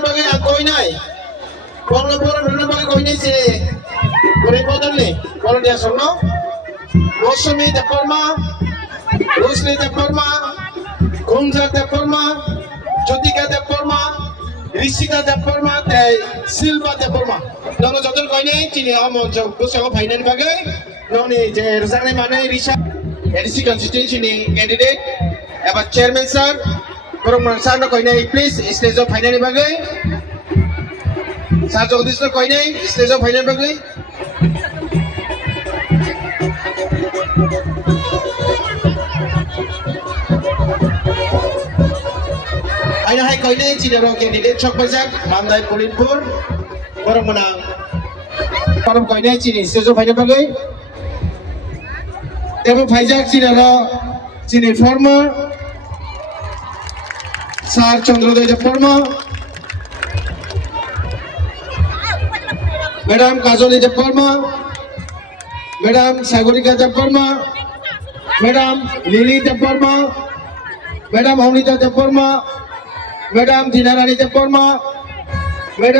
bagai aku ini, bagai kau ini sih, boleh bodoh nih, kalau dia sono, Rosmi Deparma, Rusli Deparma, Gonza Deparma, Jotika Deparma, Rishika Deparma, Silva Deparma. Lalu jodoh kau ini, cini kamu jauh bersama finance bagai, noni je resane mana Risha, NDC constituency ni candidate, apa chairman sir. Kurang merasa kau ini please stage of final bagai, saat jodis kau ini stage of final bagai. Ayo hai kau ini cina orang candidate cok pajak, mandai Politpur, kurang menang. Kurang kau ini cina stage of final bagai. Tapi pajak cina orang cina former. Sar Chandroday Deparma, Madam Kajoli Deparma, Madam Sagorika Deparma, Madam Lily Deparma, Madam Amrita Deparma, Madam Dinarani Deparma, Madam